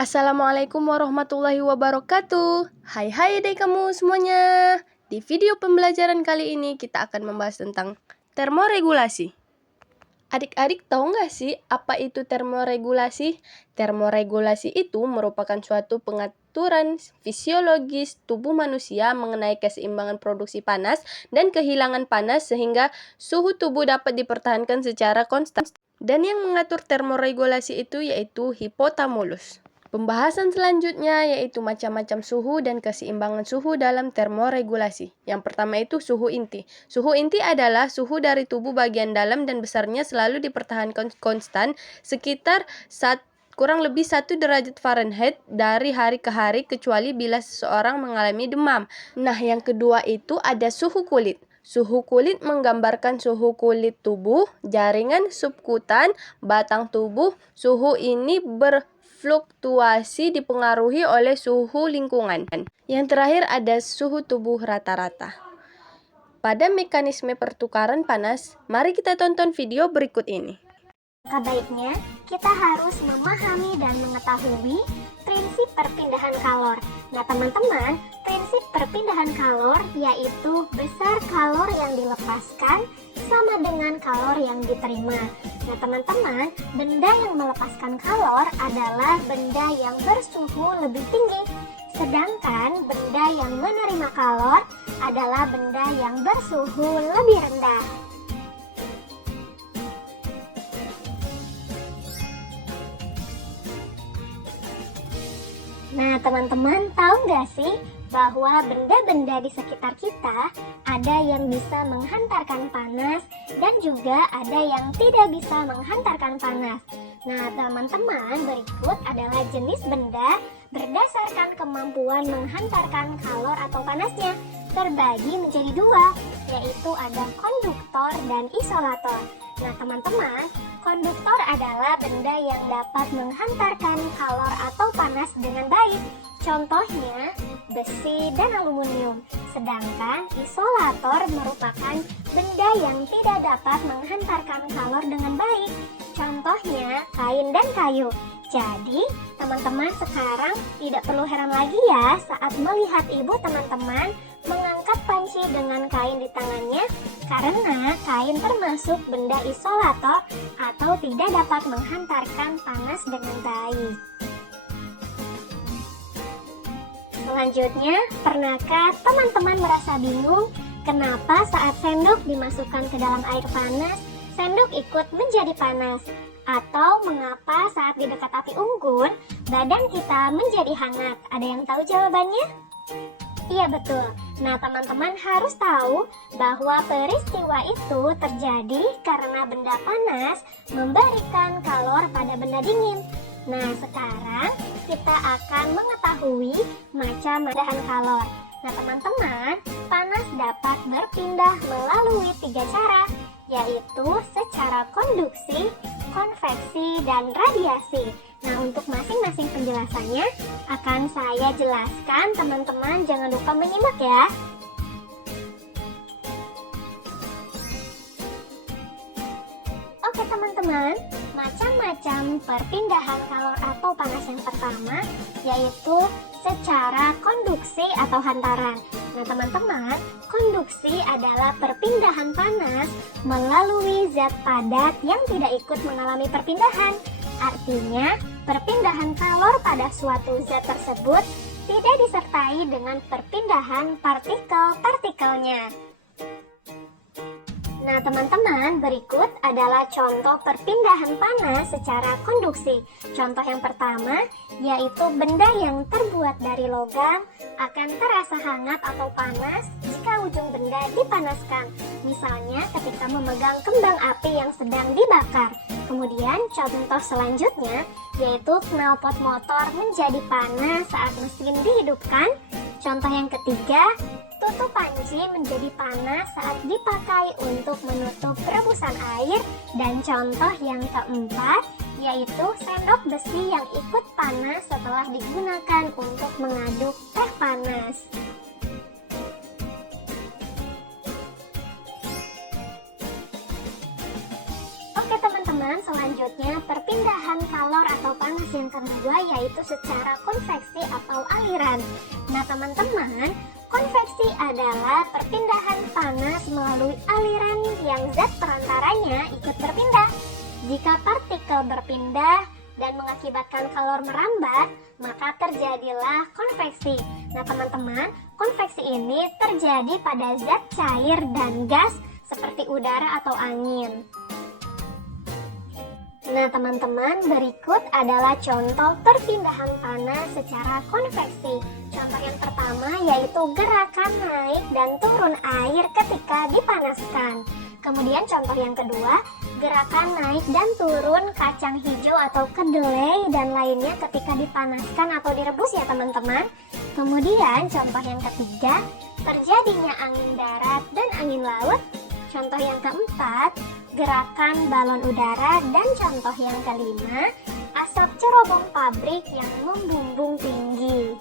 Assalamualaikum warahmatullahi wabarakatuh. Hai deh kamu semuanya. Di video pembelajaran kali ini kita akan membahas tentang termoregulasi. Adik-adik tahu nggak sih apa itu termoregulasi? Termoregulasi itu merupakan suatu pengaturan fisiologis tubuh manusia mengenai keseimbangan produksi panas dan kehilangan panas sehingga suhu tubuh dapat dipertahankan secara konstan. Dan yang mengatur termoregulasi itu yaitu hipotamulus. Pembahasan selanjutnya yaitu macam-macam suhu dan keseimbangan suhu dalam termoregulasi. Yang pertama itu suhu inti. Suhu inti adalah suhu dari tubuh bagian dalam dan besarnya selalu dipertahankan konstan sekitar kurang lebih 1 derajat Fahrenheit dari hari ke hari kecuali bila seseorang mengalami demam. Nah, yang kedua itu ada suhu kulit. Suhu kulit menggambarkan suhu kulit tubuh, jaringan subkutan, batang tubuh. Suhu ini berfluktuasi dipengaruhi oleh suhu lingkungan. Yang terakhir ada suhu tubuh rata-rata. Pada mekanisme pertukaran panas, mari kita tonton video berikut ini. Baiknya, kita harus memahami dan mengetahui prinsip perpindahan kalor. Nah teman-teman, prinsip perpindahan kalor yaitu besar kalor yang dilepaskan sama dengan kalor yang diterima. Nah teman-teman, benda yang melepaskan kalor adalah benda yang bersuhu lebih tinggi. Sedangkan benda yang menerima kalor adalah benda yang bersuhu lebih rendah. Nah teman-teman, tahu nggak sih bahwa benda-benda di sekitar kita ada yang bisa menghantarkan panas dan juga ada yang tidak bisa menghantarkan panas. Nah teman-teman, berikut adalah jenis benda berdasarkan kemampuan menghantarkan kalor atau panasnya. Terbagi menjadi dua, yaitu ada konduktor dan isolator. Nah teman-teman, konduktor adalah benda yang dapat menghantarkan kalor atau panas dengan baik. Contohnya besi dan aluminium. Sedangkan isolator merupakan benda yang tidak dapat menghantarkan kalor dengan baik. Contohnya kain dan kayu. Jadi teman-teman sekarang tidak perlu heran lagi ya saat melihat ibu teman-teman mengangkat panci dengan kain di tangannya, karena kain termasuk benda isolator atau tidak dapat menghantarkan panas dengan baik. Selanjutnya, pernahkah teman-teman merasa bingung kenapa saat sendok dimasukkan ke dalam air panas, sendok ikut menjadi panas? Atau mengapa saat di dekat api unggun, badan kita menjadi hangat? Ada yang tahu jawabannya? Iya betul. Nah teman-teman harus tahu bahwa peristiwa itu terjadi karena benda panas memberikan kalor pada benda dingin. Nah sekarang kita akan mengetahui macam-macam kalor. Nah teman-teman, panas dapat berpindah melalui 3 cara, yaitu secara konduksi, konveksi, dan radiasi. Nah untuk masing-masing penjelasannya akan saya jelaskan, teman-teman jangan lupa menyimak ya. Oke teman-teman, macam-macam perpindahan kalor atau panas yang pertama yaitu secara konduksi atau hantaran. Nah teman-teman, konduksi adalah perpindahan panas melalui zat padat yang tidak ikut mengalami perpindahan. Artinya, perpindahan kalor pada suatu zat tersebut tidak disertai dengan perpindahan partikel-partikelnya. Nah teman-teman, berikut adalah contoh perpindahan panas secara konduksi. Contoh yang pertama yaitu benda yang terbuat dari logam akan terasa hangat atau panas jika ujung benda dipanaskan. Misalnya ketika memegang kembang api yang sedang dibakar. Kemudian contoh selanjutnya yaitu knalpot motor menjadi panas saat mesin dihidupkan. Contoh yang ketiga, tutup panci menjadi panas saat dipakai untuk menutup rebusan air. Dan contoh yang keempat yaitu sendok besi yang ikut panas setelah digunakan untuk mengaduk teh panas. Oke teman-teman, selanjutnya perpindahan kalor atau panas yang kedua yaitu secara konveksi atau aliran. Nah teman-teman, konveksi adalah perpindahan panas melalui aliran yang zat perantaranya ikut berpindah. Jika partikel berpindah dan mengakibatkan kalor merambat, maka terjadilah konveksi. Nah teman-teman, konveksi ini terjadi pada zat cair dan gas seperti udara atau angin. Nah teman-teman, berikut adalah contoh perpindahan panas secara konveksi. Contoh yang pertama yaitu gerakan naik dan turun air ketika dipanaskan. Kemudian contoh yang kedua, gerakan naik dan turun kacang hijau atau kedelai dan lainnya ketika dipanaskan atau direbus ya teman-teman. Kemudian contoh yang ketiga, terjadinya angin darat dan angin laut. Contoh yang keempat, gerakan balon udara, dan contoh yang kelima, asap cerobong pabrik yang membumbung tinggi.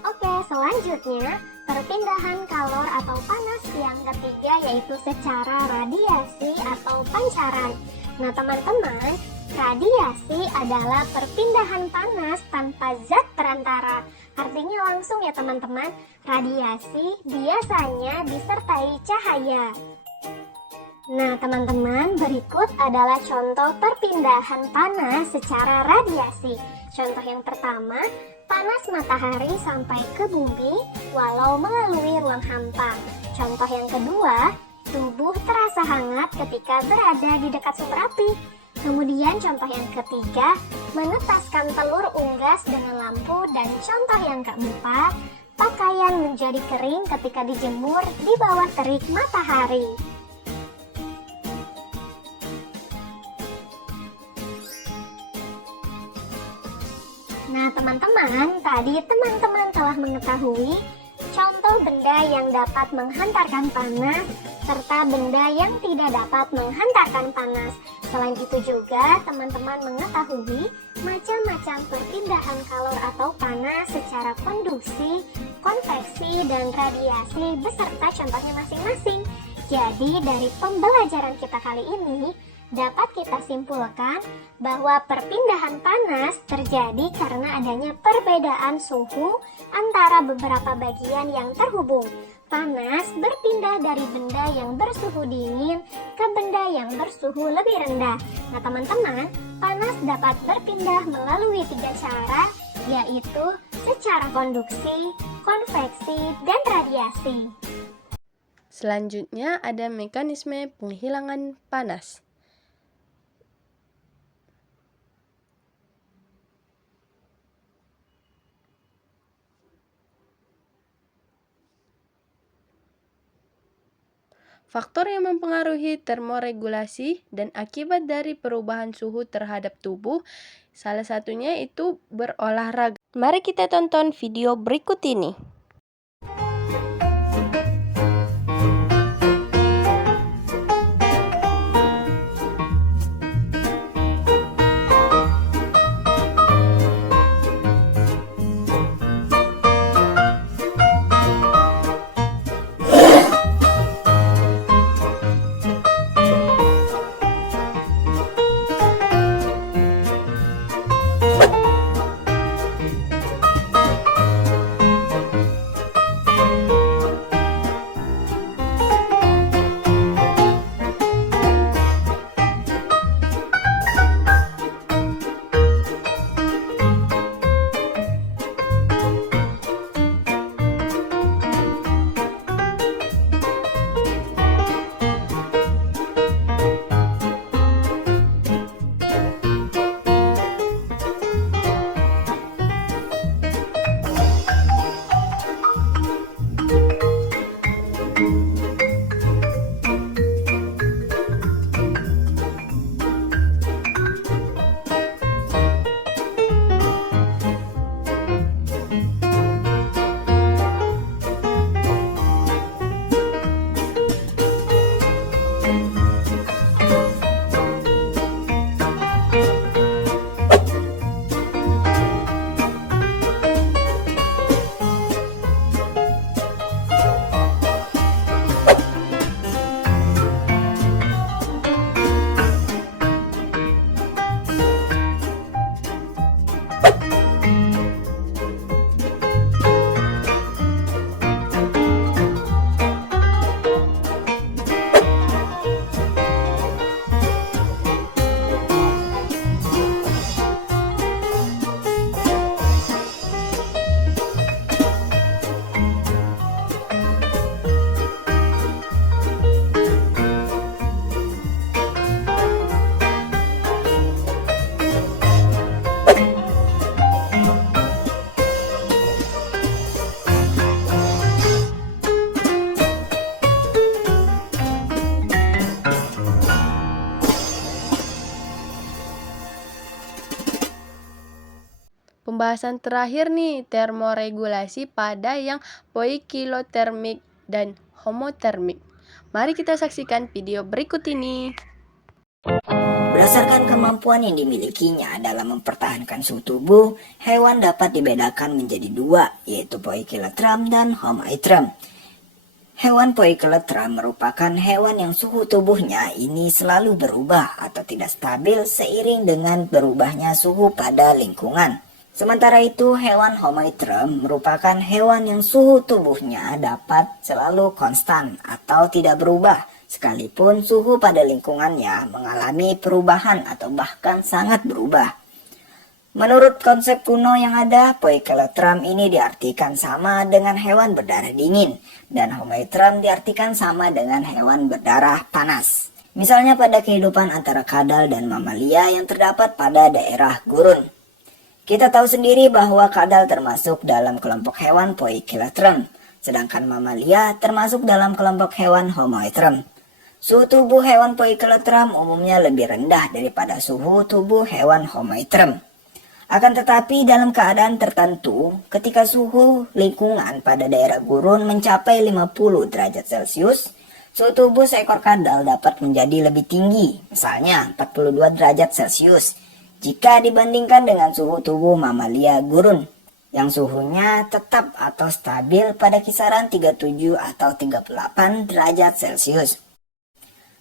Oke, selanjutnya perpindahan kalor atau panas yang ketiga yaitu secara radiasi atau pancaran. Nah teman-teman, radiasi adalah perpindahan panas tanpa zat perantara. Artinya langsung ya teman-teman, radiasi biasanya disertai cahaya. Nah teman-teman, berikut adalah contoh perpindahan panas secara radiasi. Contoh yang pertama, panas matahari sampai ke bumi walau melalui ruang hampa. Contoh yang kedua, tubuh terasa hangat ketika berada di dekat sumber api. Kemudian contoh yang ketiga, menetaskan telur unggas dengan lampu. Dan contoh yang keempat, pakaian menjadi kering ketika dijemur di bawah terik matahari. Nah teman-teman, tadi teman-teman telah mengetahui contoh benda yang dapat menghantarkan panas serta benda yang tidak dapat menghantarkan panas. Selain itu juga teman-teman mengetahui macam-macam perpindahan kalor atau panas secara konduksi, konveksi, dan radiasi beserta contohnya masing-masing. Jadi dari pembelajaran kita kali ini dapat kita simpulkan bahwa perpindahan panas terjadi karena adanya perbedaan suhu antara beberapa bagian yang terhubung. Panas berpindah dari benda yang bersuhu dingin ke benda yang bersuhu lebih rendah. Nah teman-teman, panas dapat berpindah melalui 3 cara, yaitu secara konduksi, konveksi, dan radiasi. Selanjutnya ada mekanisme penghilangan panas. Faktor yang mempengaruhi termoregulasi dan akibat dari perubahan suhu terhadap tubuh, salah satunya itu berolahraga. Mari kita tonton video berikut ini. pembahasan terakhir nih, termoregulasi pada yang poikilotermik dan homotermik. Mari kita saksikan video berikut ini. Berdasarkan kemampuan yang dimilikinya dalam mempertahankan suhu tubuh, hewan dapat dibedakan menjadi dua, yaitu Poikilotherium dan Homoeotrum. Hewan Poikilotherium merupakan hewan yang suhu tubuhnya ini selalu berubah atau tidak stabil seiring dengan berubahnya suhu pada lingkungan. Sementara itu, hewan Homoeotrum merupakan hewan yang suhu tubuhnya dapat selalu konstan atau tidak berubah, sekalipun suhu pada lingkungannya mengalami perubahan atau bahkan sangat berubah. Menurut konsep kuno yang ada, Poikilotherium ini diartikan sama dengan hewan berdarah dingin, dan Homoeotrum diartikan sama dengan hewan berdarah panas. Misalnya pada kehidupan antara kadal dan mamalia yang terdapat pada daerah gurun. Kita tahu sendiri bahwa kadal termasuk dalam kelompok hewan Poikilotherium, sedangkan mamalia termasuk dalam kelompok hewan Homoeotrum. Suhu tubuh hewan Poikilotherium umumnya lebih rendah daripada suhu tubuh hewan Homoeotrum. Akan tetapi dalam keadaan tertentu, ketika suhu lingkungan pada daerah gurun mencapai 50 derajat Celcius, suhu tubuh seekor kadal dapat menjadi lebih tinggi, misalnya 42 derajat Celcius, jika dibandingkan dengan suhu tubuh mamalia gurun, yang suhunya tetap atau stabil pada kisaran 37 atau 38 derajat Celcius.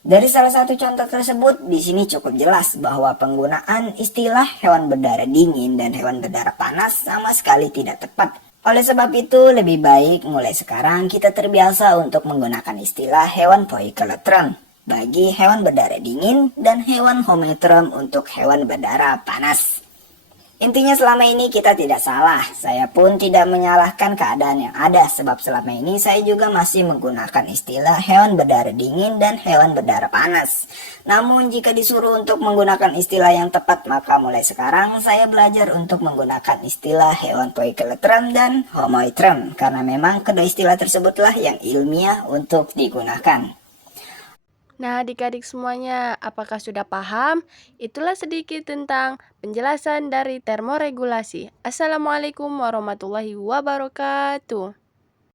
Dari salah satu contoh tersebut, di sini cukup jelas bahwa penggunaan istilah hewan berdarah dingin dan hewan berdarah panas sama sekali tidak tepat. Oleh sebab itu, lebih baik mulai sekarang kita terbiasa untuk menggunakan istilah hewan Poikilotherium bagi hewan berdarah dingin dan hewan Homoeotrum untuk hewan berdarah panas. Intinya selama ini kita tidak salah, saya pun tidak menyalahkan keadaan yang ada sebab selama ini saya juga masih menggunakan istilah hewan berdarah dingin dan hewan berdarah panas. Namun jika disuruh untuk menggunakan istilah yang tepat, maka mulai sekarang saya belajar untuk menggunakan istilah hewan Poikilotherium dan Homoeotrum karena memang kedua istilah tersebutlah yang ilmiah untuk digunakan. Nah, adik-adik semuanya, apakah sudah paham? Itulah sedikit tentang penjelasan dari termoregulasi. Assalamualaikum warahmatullahi wabarakatuh.